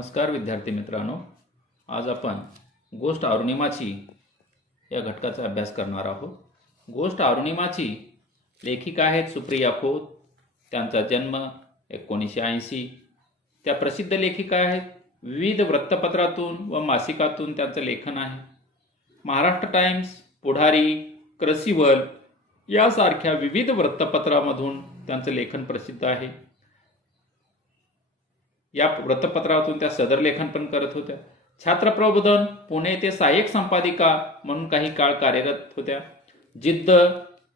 नमस्कार विद्यार्थी मित्रांनो, आज आपण गोष्ट अरुणिमाची या घटकाचा अभ्यास करणार आहोत. गोष्ट अरुणिमाची लेखिका आहेत सुप्रिया खोत. त्यांचा जन्म 1980. त्या प्रसिद्ध लेखिका आहेत. विविध वृत्तपत्रातून व मासिकातून त्यांचं लेखन आहे. महाराष्ट्र टाइम्स, पुढारी, क्रसिवल यासारख्या विविध वृत्तपत्रामधून त्यांचं लेखन प्रसिद्ध आहे. या वृत्तपत्रातून त्या सदर लेखन पण करत होत्या. छात्र प्रबोधन पुणे ते सहाय्यक संपादिका म्हणून काही काळ कार्यरत होत्या. जिद्द,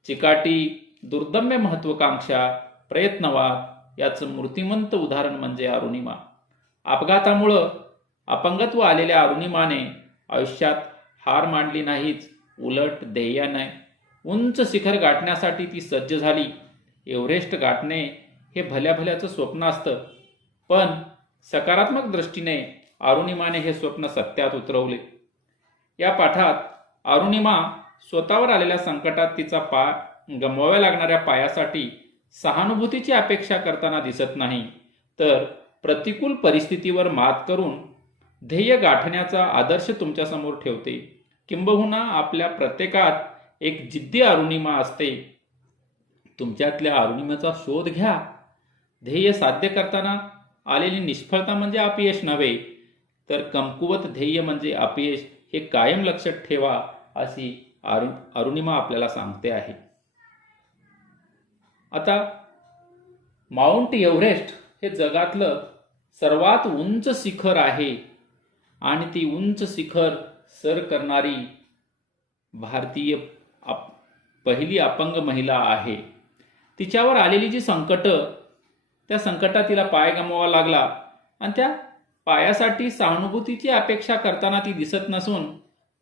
चिकाटी, दुर्दम्य महत्वाकांक्षा, प्रयत्नवाद याचं मूर्तिमंत उदाहरण म्हणजे अरुणिमा. अपघातामुळं अपंगत्व आलेल्या अरुणिमाने आयुष्यात हार मानली नाहीच, उलट ध्येयाने उंच शिखर गाठण्यासाठी ती सज्ज झाली. एव्हरेस्ट गाठणे हे भल्या भल्याचं स्वप्न असतं, पण सकारात्मक दृष्टीने अरुणिमाने हे स्वप्न सत्यात उतरवले. या पाठात अरुणिमा स्वतःवर आलेल्या संकटात तिचा पाय गमवाव्या लागणाऱ्या पायासाठी सहानुभूतीची अपेक्षा करताना दिसत नाही, तर प्रतिकूल परिस्थितीवर मात करून ध्येय गाठण्याचा आदर्श तुमच्यासमोर ठेवते. किंबहुना आपल्या प्रत्येकात एक जिद्दी अरुणिमा असते. तुमच्यातल्या अरुणिमेचा शोध घ्या. ध्येय साध्य करताना आलेली निष्फळता म्हणजे अपयश नव्हे, तर कमकुवत ध्येय म्हणजे अपयश हे कायम लक्षात ठेवा, अशी अरुणिमा आपल्याला सांगते आहे. आता माउंट एव्हरेस्ट हे जगातलं सर्वात उंच शिखर आहे आणि ती उंच शिखर सर करणारी भारतीय पहिली अपंग महिला आहे. तिच्यावर आलेली जी त्या संकटात तिला पाय गमवावा लागला आणि त्या पायासाठी सहानुभूतीची अपेक्षा करताना ती दिसत नसून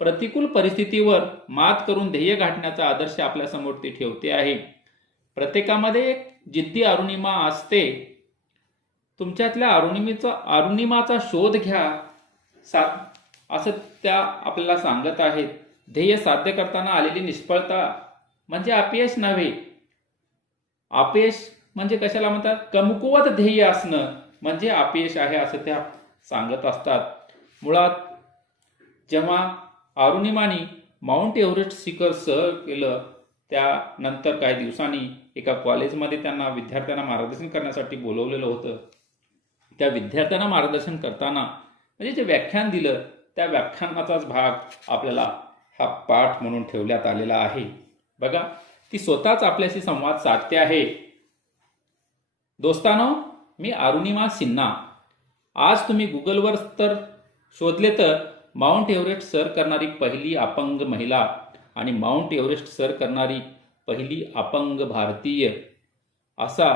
प्रतिकूल परिस्थितीवर मात करून ध्येय गाठण्याचा आदर्श आपल्यासमोर ती ठेवते आहे. प्रत्येकामध्ये एक जिद्दी अरुणिमा असते. तुमच्यातल्या अरुणिमाचा शोध घ्या, असं त्या आपल्याला सांगत आहेत. ध्येय साध्य करताना आलेली निष्फळता म्हणजे अपयश नव्हे. अपयश म्हणजे कशाला म्हणतात? कमकुवत ध्येय असणं म्हणजे अपयश आहे, असं त्या सांगत असतात. मुळात जेव्हा अरुणिमानी माउंट एव्हरेस्ट शिखर सर केलं, त्यानंतर काही दिवसांनी एका कॉलेजमध्ये त्यांना विद्यार्थ्यांना मार्गदर्शन करण्यासाठी बोलवलेलं होतं. त्या विद्यार्थ्यांना मार्गदर्शन करताना म्हणजे जे व्याख्यान दिलं, त्या व्याख्यानाचाच भाग आपल्याला हा पाठ म्हणून ठेवण्यात आलेला आहे. बघा, ती स्वतःच आपल्याशी संवाद साधते आहे. दोस्तानो, मी अरुणिमा सिन्हा. आज तुम्ही गुगलवर तर शोधले तर माउंट एव्हरेस्ट सर करणारी पहिली अपंग महिला आणि माउंट एव्हरेस्ट सर करणारी पहिली अपंग भारतीय असा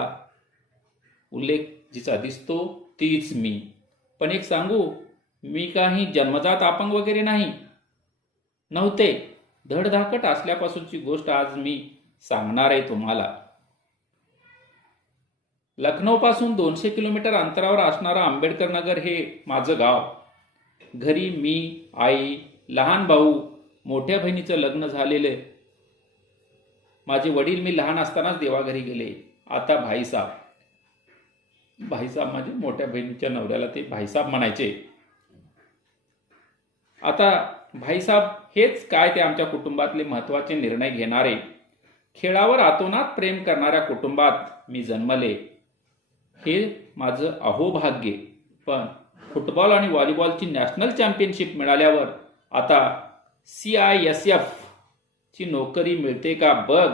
उल्लेख जिचा दिसतो तीच मी. पण एक सांगू, मी काही जन्मजात अपंग वगैरे नव्हते. धडधाकट असल्यापासूनची गोष्ट आज मी सांगणार आहे तुम्हाला. लखनौपासून 200 किलोमीटर अंतरावर असणारं आंबेडकर नगर हे माझं गाव. घरी मी, आई, लहान भाऊ, मोठ्या बहिणीचं लग्न झालेलं. माझे वडील मी लहान असतानाच देवाघरी गेले. आता भाईसाब म्हणजे मोठ्या बहिणीच्या नवऱ्याला ते भाईसाब म्हणायचे. आता भाईसाब हेच काय ते आमच्या कुटुंबातले महत्त्वाचे निर्णय घेणारे. खेळावर आतोनात प्रेम करणाऱ्या कुटुंबात मी जन्मले, हे माझं अहोभाग्य. पण फुटबॉल आणि व्हॉलीबॉलची नॅशनल चॅम्पियनशिप मिळाल्यावर आता CISF ची नोकरी मिळते का बघ,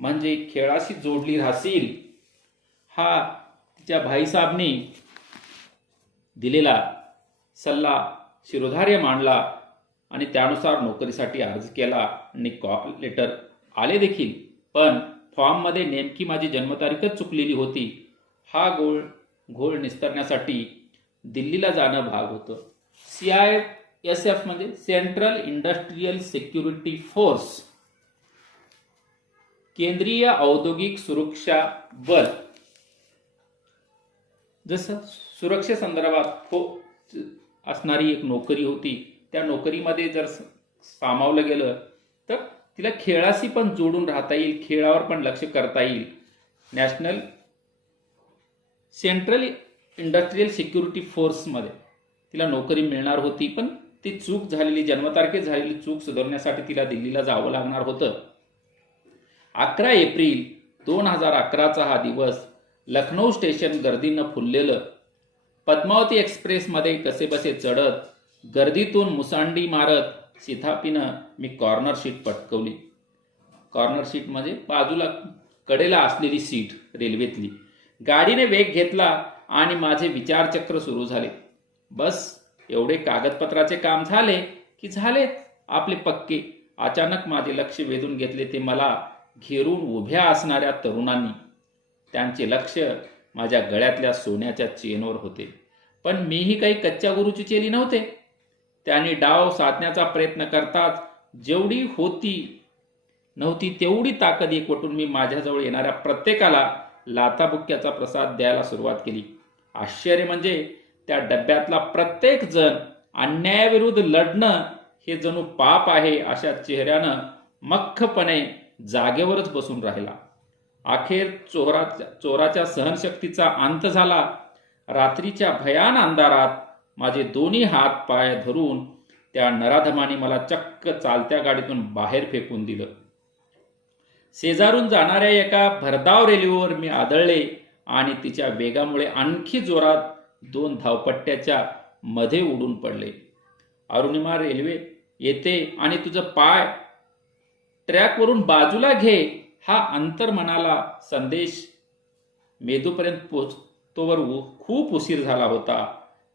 म्हणजे खेळाशी जोडली राहशील, हा तिच्या भाईसाबनी दिलेला सल्ला शिरोधार्य मांडला आणि त्यानुसार नोकरीसाठी अर्ज केला आणि कॉल लेटर आले देखील. पण फॉर्ममध्ये नेमकी माझी जन्मतारीखच चुकलेली होती. हा घोळ निस्तरण्यासाठी दिल्लीला जाणं भाग होतं. CISF म्हणजे सेंट्रल इंडस्ट्रियल सिक्युरिटी फोर्स, केंद्रीय औद्योगिक सुरक्षा बल. जसं सुरक्षेसंदर्भात असणारी एक नोकरी होती. त्या नोकरीमध्ये जर सामावलं गेलं तर तिला खेळाशी पण जोडून राहता येईल, खेळावर पण लक्ष करता येईल. सेंट्रल इंडस्ट्रियल सिक्युरिटी फोर्समध्ये तिला नोकरी मिळणार होती, पण ती चूक झालेली, जन्मतारखेत झालेली चूक सुधारण्यासाठी तिला दिल्लीला जावं लागणार होतं. 11 एप्रिल 2011चा हा दिवस लखनौ स्टेशन गर्दीनं फुललेलं. पद्मावती एक्सप्रेसमध्ये कसेबसे चढत, गर्दीतून मुसांडी मारत सिथापीनं मी कॉर्नर सीट पटकवली. कॉर्नर सीट म्हणजे बाजूला कडेला असलेली सीट रेल्वेतली. गाडीने वेग घेतला आणि माझे विचारचक्र सुरू झाले. बस एवढे कागदपत्राचे काम झाले की झालेत आपले पक्के. अचानक माझे लक्ष वेधून घेतले ते मला घेरून उभ्या असणाऱ्या तरुणांनी. त्यांचे लक्ष माझ्या गळ्यातल्या सोन्याच्या चेनवर होते. पण मीही काही कच्च्या गुरूची चेली नव्हते. त्यांनी डाव साधण्याचा प्रयत्न करताच जेवढी नव्हती तेवढी ताकद एकवटून मी माझ्याजवळ येणाऱ्या प्रत्येकाला लाथाबुक्क्याचा प्रसाद द्यायला सुरुवात केली. आश्चर्य म्हणजे त्या डब्यातला प्रत्येक जण अन्यायाविरुद्ध लढणं हे जणू पाप आहे अशा चेहऱ्यानं मख्खपणे जागेवरच बसून राहिला. अखेर चोराच्या सहनशक्तीचा अंत झाला. रात्रीच्या भयान अंधारात माझे दोन्ही हात पाय धरून त्या नराधमाने मला चक्क चालत्या गाडीतून बाहेर फेकून दिलं. शेजारून जाणाऱ्या एका भरधाव रेल्वेवर मी आदळले आणि तिच्या वेगामुळे आणखी जोरात 2 धावपट्ट्याच्या मध्ये उडून पडले. अरुणिमा, रेल्वे येते आणि तुझं पाय ट्रॅकवरून बाजूला घे हा अंतर्मनाला संदेश मेंदूपर्यंत पोचतोवर खूप उशीर झाला होता.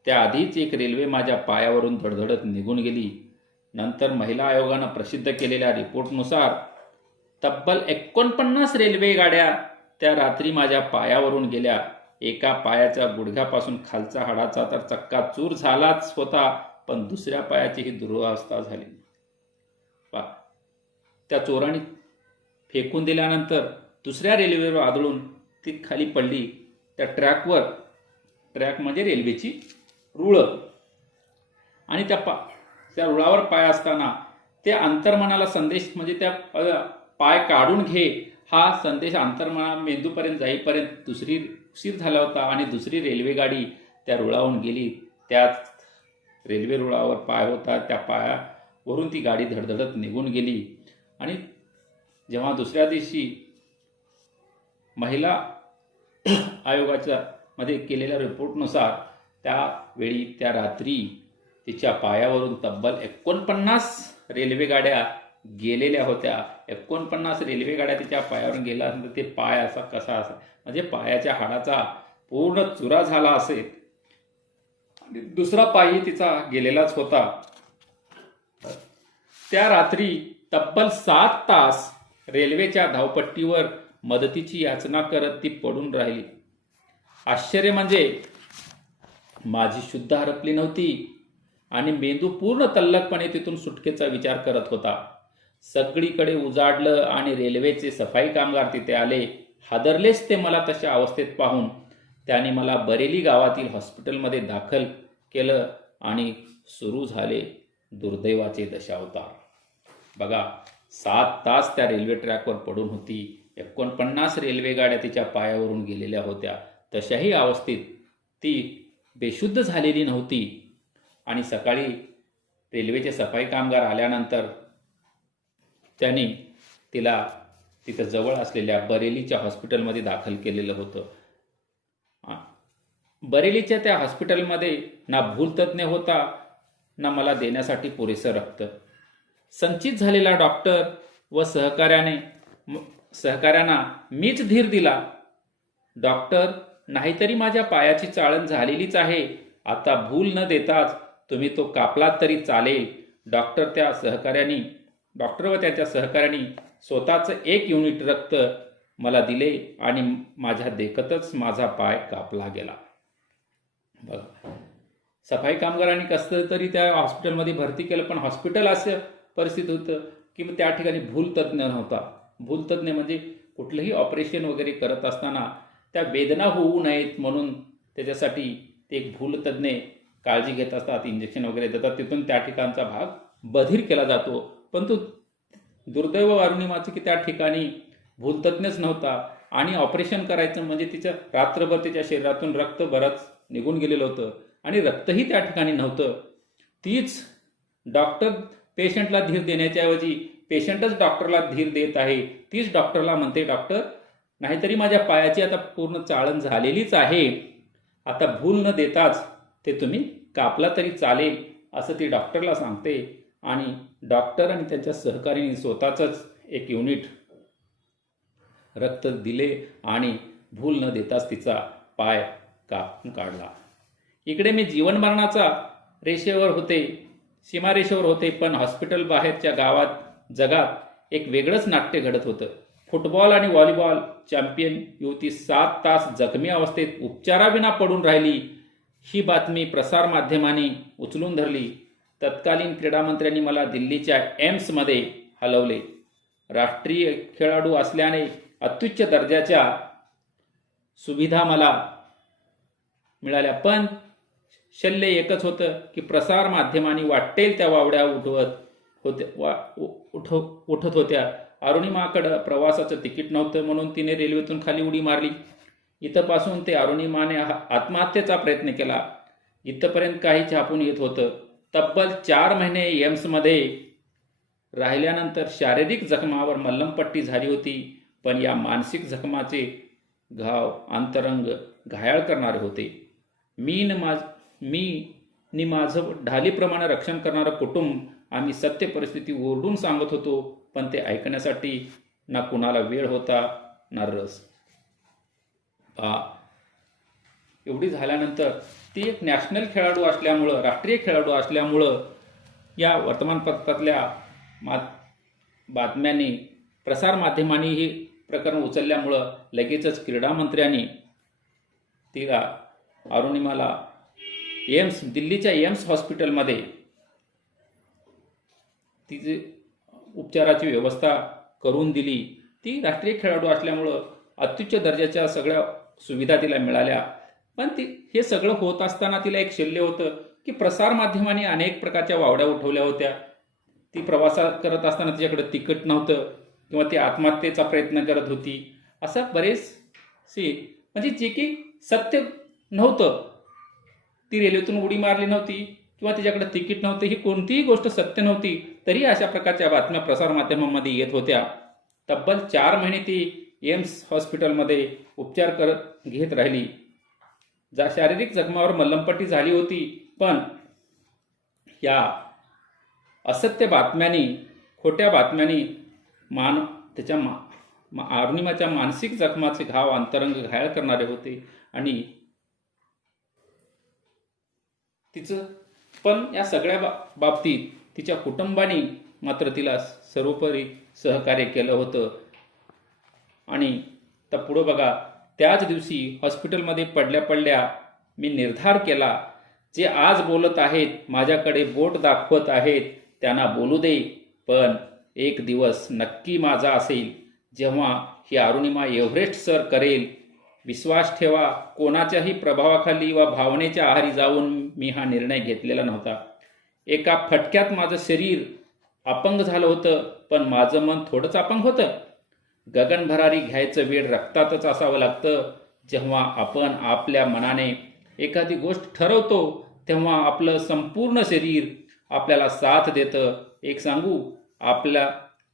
त्याआधीच एक रेल्वे माझ्या पायावरून धडधडत निघून गेली. नंतर महिला आयोगानं प्रसिद्ध केलेल्या रिपोर्टनुसार तब्बल 49 रेल्वे गाड्या त्या रात्री माझ्या पायावरून गेल्या. एका पायाच्या गुडघ्यापासून खालचा हाडाचा तर चक्काचूर झालाच होता, पण दुसऱ्या पायाची ही दुरवस्था झाली. त्या चोराने फेकून दिल्यानंतर दुसऱ्या रेल्वेवर आदळून ती खाली पडली. त्या ट्रॅक म्हणजे रेल्वेची रुळं, आणि त्या रुळावर पाय असताना ते अंतर्मनाला संदेश म्हणजे त्या पाय काढून घे हा संदेश अंतर्मना मेंदूपर्यंत जाईपर्यंत उशीर झाला होता आणि दुसरी रेल्वे गाडी त्या रुळावरून गेली. त्याच रेल्वे रुळावर पाय होता, त्या पायावरून ती गाडी धडधडत निघून गेली. आणि जेव्हा दुसऱ्या दिवशी महिला आयोगाच्या मध्ये केलेल्या रिपोर्टनुसार त्यावेळी त्या रात्री तिच्या पायावरून तब्बल 49 रेल्वे गाड्या गेलेल्या होत्या. 49 रेल्वे गाड्या तिच्या पायावरून गेल्या असं ते पाय असा कसा असा म्हणजे पायाच्या हाडाचा पूर्ण चुरा झाला असेल. आणि दुसरा पायही तिचा गेलेलाच होता. त्या रात्री तब्बल 7 तास रेल्वेच्या धावपट्टीवर मदतीची याचना करत ती पडून राहिली. आश्चर्य म्हणजे माझी शुद्ध हरपली नव्हती आणि मेंदू पूर्ण तल्लखपणे तिथून सुटकेचा विचार करत होता. सगळीकडे उजाडलं आणि रेल्वेचे सफाई कामगार तिथे आले. हादरलेच ते मला तशा अवस्थेत पाहून. त्यांनी मला बरेली गावातील हॉस्पिटलमध्ये दाखल केलं आणि सुरू झाले दुर्दैवाचे दशावतार. बघा, 7 तास त्या रेल्वे ट्रॅकवर पडून होती. 49 रेल्वे गाड्या तिच्या पायावरून गेलेल्या होत्या. तशाही अवस्थेत ती बेशुद्ध झालेली नव्हती. आणि सकाळी रेल्वेचे सफाई कामगार आल्यानंतर त्यांनी तिला तिथं जवळ असलेल्या बरेलीच्या हॉस्पिटलमध्ये दाखल केलेलं होतं. बरेलीच्या त्या हॉस्पिटलमध्ये ना भूलतज्ञ होता ना मला देण्यासाठी पुरेसं रक्त. संचित झालेला डॉक्टर व सहकाऱ्यांना मीच धीर दिला. डॉक्टर, नाहीतरी माझ्या पायाची चाळण झालेलीच आहे. आता भूल न देताच तुम्ही तो कापलात तरी चालेल. डॉक्टर व त्याच्या सहकाऱ्यांनी स्वतःचं 1 युनिट रक्त मला दिले आणि माझ्या देखतच माझा पाय कापला गेला. बघा, सफाई कामगारांनी कसं तरी त्या हॉस्पिटलमध्ये भरती केलं, पण हॉस्पिटल असं परिस्थिती होतं की त्या ठिकाणी भूलतज्ञ नव्हता. भूलतज्ञ म्हणजे कुठलंही ऑपरेशन वगैरे करत असताना त्या वेदना होऊ नयेत म्हणून त्याच्यासाठी ते एक भूलतज्ञ काळजी घेत असतात, इंजेक्शन वगैरे देतात. तिथून त्या ठिकाणचा भाग बधीर केला जातो. पण तो दुर्दैव अरुणिमाचं की त्या ठिकाणी भूलतज्ञच नव्हता आणि ऑपरेशन करायचं म्हणजे तिचं रात्रभर तिच्या शरीरातून रक्त बरंच निघून गेलेलं होतं आणि रक्तही त्या ठिकाणी नव्हतं. तीच डॉक्टर पेशंटला धीर देण्याच्या ऐवजी पेशंटच डॉक्टरला धीर देत आहे. तीच डॉक्टरला म्हणते, डॉक्टर नाहीतरी माझ्या पायाची आता पूर्ण चाळण झालेलीच आहे, आता भूल न देताच ते तुम्ही कापला तरी चालेल, असं ती डॉक्टरला सांगते. आणि डॉक्टर आणि त्यांच्या सहकाऱ्यांनी स्वतःच एक युनिट रक्त दिले आणि भूल न देताच तिचा पाय कापून काढला. इकडे मी जीवन मरणाचा रेषेवर होते, सीमारेषेवर होते, पण हॉस्पिटल बाहेरच्या गावात जगात एक वेगळंच नाट्य घडत होतं. फुटबॉल आणि व्हॉलीबॉल चॅम्पियन युवती 7 तास जखमी अवस्थेत उपचाराविना पडून राहिली. ही बातमी प्रसारमाध्यमांनी उचलून धरली. तत्कालीन क्रीडामंत्र्यांनी मला दिल्लीच्या एम्समध्ये हलवले. राष्ट्रीय खेळाडू असल्याने अत्युच्च दर्जाच्या सुविधा मला मिळाल्या, पण शल्य एकच होतं की प्रसारमाध्यमांनी वाटेल त्या वावड्या उठत होत्या. अरुणिमाकडं प्रवासाचं तिकीट नव्हतं, म्हणून तिने रेल्वेतून खाली उडी मारली. इथपासून ते अरुणिमाने आत्महत्येचा प्रयत्न केला, इथपर्यंत काही छापून येत होतं. तब्बल 4 महिने एम्समध्ये राहिल्यानंतर शारीरिक जखमावर मल्लमपट्टी झाली होती, पण या मानसिक जखमाचे घाव अंतरंग घायाळ करणारे होते. मी नि माझं ढालीप्रमाणे रक्षण करणारं कुटुंब आम्ही सत्य परिस्थिती ओरडून सांगत होतो, पण ते ऐकण्यासाठी ना कुणाला वेळ होता ना रस. एवढी झाल्यानंतर ती एक नॅशनल खेळाडू असल्यामुळं, राष्ट्रीय खेळाडू असल्यामुळं या वर्तमानपत्रातल्या बातम्यांनी, प्रसारमाध्यमांनी हे प्रकरण उचलल्यामुळं लगेचच क्रीडामंत्र्यांनी तिला, अरुणिमाला दिल्लीच्या एम्स हॉस्पिटलमध्ये तिची उपचाराची व्यवस्था करून दिली. ती राष्ट्रीय खेळाडू असल्यामुळं अत्युच्च दर्जाच्या सगळ्या सुविधा तिला मिळाल्या. पण हे सगळं होत असताना तिला एक शल्य होतं की प्रसारमाध्यमांनी अनेक प्रकारच्या वावड्या उठवल्या होत्या. ती प्रवास करत असताना तिच्याकडे तिकीट नव्हतं किंवा ती आत्महत्येचा प्रयत्न करत होती. असं बरेचसे, म्हणजे जे की सत्य नव्हतं. ती रेल्वेतून उडी मारली नव्हती किंवा तिच्याकडे तिकीट नव्हतं, ही कोणतीही गोष्ट सत्य नव्हती, तरी अशा प्रकारच्या बातम्या प्रसारमाध्यमांमध्ये येत होत्या. तब्बल 4 महिने ती एम्स हॉस्पिटलमध्ये उपचार घेत राहिली. शारीरिक जखमावर मल्लमपट्टी झाली होती, पण या असत्य बातम्यांनी, खोट्या बातम्यांनी त्याच्या अरुणिमाच्या मानसिक जखमाचे घाव अंतरंग घायाळ करणारे होते. आणि तिचं पण या सगळ्या बाबतीत तिच्या कुटुंबाने मात्र तिला सर्वोपरी सहकार्य केलं होतं. आणि तर पुढं बघा, त्याच दिवशी हॉस्पिटलमध्ये पडल्या मी निर्धार केला, जे आज बोलत आहेत, माझ्याकडे बोट दाखवत आहेत, त्यांना बोलू दे, पण एक दिवस नक्की माझा असेल जेव्हा ही अरुणिमा एव्हरेस्ट सर करेल. विश्वास ठेवा, कोणाच्याही प्रभावाखाली वा भावनेच्या आहारी जाऊन मी हा निर्णय घेतलेला नव्हता. एका फटक्यात माझं शरीर अपंग झालं होतं, पण माझं मन थोडंच अपंग होतं. गगनभरारी घ्यायचं वेळ रक्तातच असावं लागतं. जेव्हा आपण आपल्या मनाने एखादी गोष्ट ठरवतो, तेव्हा आपलं संपूर्ण शरीर आपल्याला साथ देतं. एक सांगू, आपला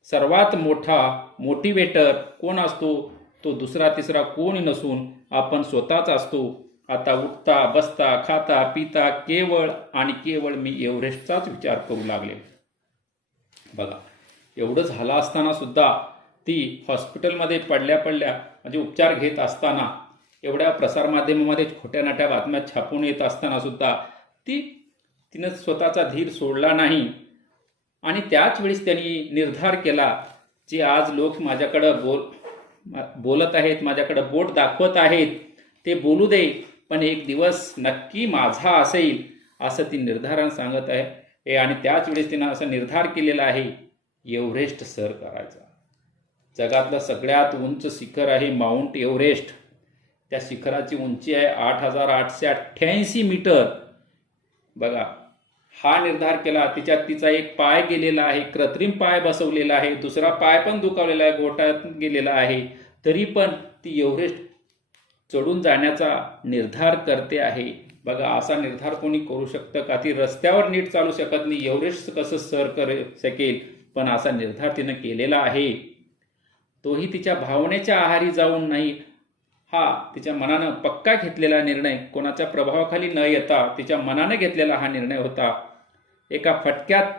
सर्वात मोठा मोटिवेटर कोण असतो? तो दुसरा तिसरा कोणी नसून आपण स्वतःच असतो. आता उठता बसता खाता पिता केवळ आणि केवळ मी एव्हरेस्टचाच विचार करू लागले. बघा, एवढं झालं असताना सुद्धा ती हॉस्पिटलमध्ये पडल्या म्हणजे उपचार घेत असताना, एवढ्या प्रसारमाध्यमामध्ये खोट्या नाट्या बातम्या छापून येत असताना सुद्धा तिनं स्वतःचा धीर सोडला नाही. आणि त्याच वेळेस त्यांनी निर्धार केला, जे आज लोक माझ्याकडं बोलत आहेत, माझ्याकडं बोट दाखवत आहेत, ते बोलू दे, पण एक दिवस नक्की माझा असेल, असं ती निर्धारानं सांगत आहे. आणि त्याच वेळेस तिनं असा निर्धार केलेला आहे, एव्हरेस्ट सर करायचा. जगातलं सगळ्यात उंच शिखर आहे माउंट एव्हरेस्ट. त्या शिखराची उंची आहे 8,888 मीटर. बघा, हा निर्धार केला. तिचा एक पाय गेलेला आहे, कृत्रिम पाय बसवलेला आहे, दुसरा पाय पण दुखावलेला आहे, गोटात गेलेला आहे, तरी पण ती एव्हरेस्ट चढून जाण्याचा निर्धार करते आहे. बघा, असा निर्धार कोणी करू शकतं का? ती रस्त्यावर नीट चालू शकत नाही, एव्हरेस्ट कसं सर करू शकेल? पण असा निर्धार तिनं केलेला आहे. तोही तिच्या भावनेच्या आहारी जाऊन नाही, हा तिच्या मनानं पक्का घेतलेला निर्णय, कोणाच्या प्रभावाखाली न येता तिच्या मनाने घेतलेला हा निर्णय होता. एका फटक्यात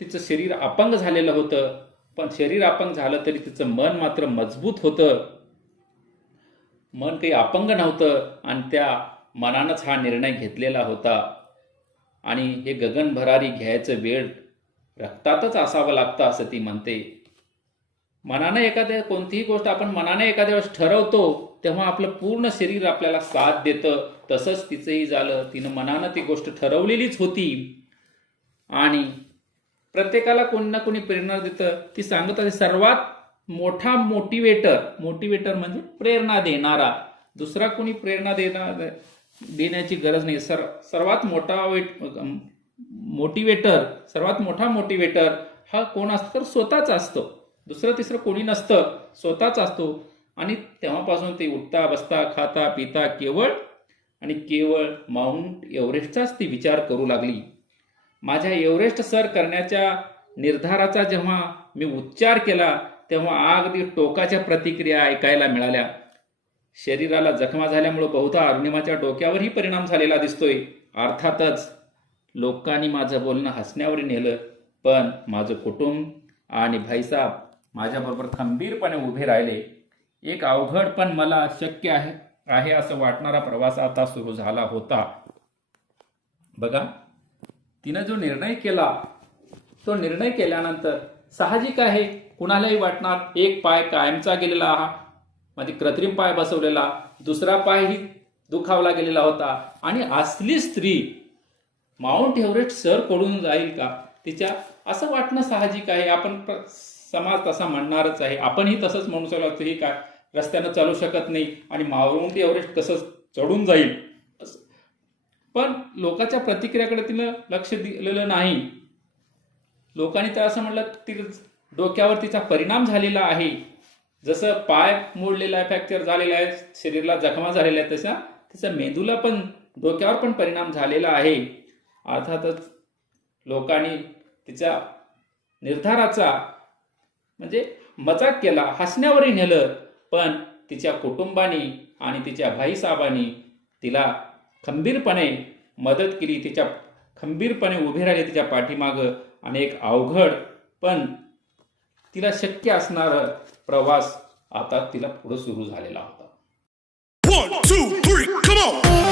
तिचं शरीर अपंग झालेलं होतं, पण शरीर अपंग झालं तरी तिचं मन मात्र मजबूत होतं. मन काही अपंग नव्हतं आणि त्या मनानंच हा निर्णय घेतलेला होता. आणि हे गगनभरारी घ्यायचं वेळ रक्तातच असावं लागतं असं ती म्हणते. मनाने एखाद्या कोणतीही गोष्ट आपण मनाने एखाद्या वेळेस ठरवतो तेव्हा आपलं पूर्ण शरीर आपल्याला साथ देतं. तसंच तिचंही झालं. तिनं मनानं ती गोष्ट ठरवलेलीच होती आणि प्रत्येकाला कोणी ना कोणी प्रेरणा देतं. ती सांगत आहे सर्वात मोठा मोटिवेटर म्हणजे प्रेरणा देणारा. दुसरा कोणी प्रेरणा देण्याची गरज नाही. सर्वात मोठा मोटिवेटर हा कोण असतो तर स्वतःच असतो. दुसरं तिसरं कोणी नसतं, स्वतःच असतो. आणि तेव्हापासून ती उठता बसता खाता पिता केवळ माउंट एव्हरेस्टचाच ती विचार करू लागली. माझ्या एव्हरेस्ट सर करण्याच्या निर्धाराचा जेव्हा मी उच्चार केला तेव्हा अगदी टोकाच्या प्रतिक्रिया ऐकायला मिळाल्या. शरीराला जखमा झाल्यामुळे बहुधा अरुणिमाच्या डोक्यावरही परिणाम झालेला दिसतोय. अर्थातच लोकांनी माझं बोलणं हसण्यावर नेलं, पण माझं कुटुंब आणि भाईसाहेब माझ्याबरोबर खंबीरपणे उभे राहिले. एक अवघड पण मला शक्य आहे असं वाटणारा प्रवास आता सुरू झाला होता. बघा, तिनं जो निर्णय केला तो निर्णय केल्यानंतर साहजिक आहे कुणालाही वाटणार एक पाय कायमचा गेलेला म्हणजे कृत्रिम पाय बसवलेला, दुसरा पायही दुखावला गेलेला होता आणि असली स्त्री माउंट एव्हरेस्ट सर कडून जाईल का? तिच्या असं वाटणं साहजिक आहे. आपण समाज तसा म्हणणारच आहे. आपणही तसंच म्हणू शकतो, ही काय रस्त्यानं चालू शकत नाही आणि माउंट एव्हरेस्ट कसं चढून जाईल. पण लोकांच्या प्रतिक्रियाकडे तिनं लक्ष दिलेलं नाही. लोकांनी तर असं म्हटलं ती डोक्यावर तिचा परिणाम झालेला आहे. जसं पाय मोडलेला आहे, फ्रॅक्चर झालेला आहे, शरीराला जखमा झालेल्या आहेत, तसा तिचा मेंदूला पण डोक्यावर पण परिणाम झालेला आहे. अर्थातच लोकांनी तिच्या निर्धाराचा म्हणजे मजाक केला, हसण्यावरही नेलं. पण तिच्या कुटुंबानी आणि तिच्या भाईसाहेबांनी तिला खंबीरपणे मदत केली, तिच्या खंबीरपणे उभे राहिले तिच्या पाठीमागं आणि एक अवघड पण तिला शक्य असणारा प्रवास आता तिला पुढे सुरू झालेला होता. 1, 2, 3, come on!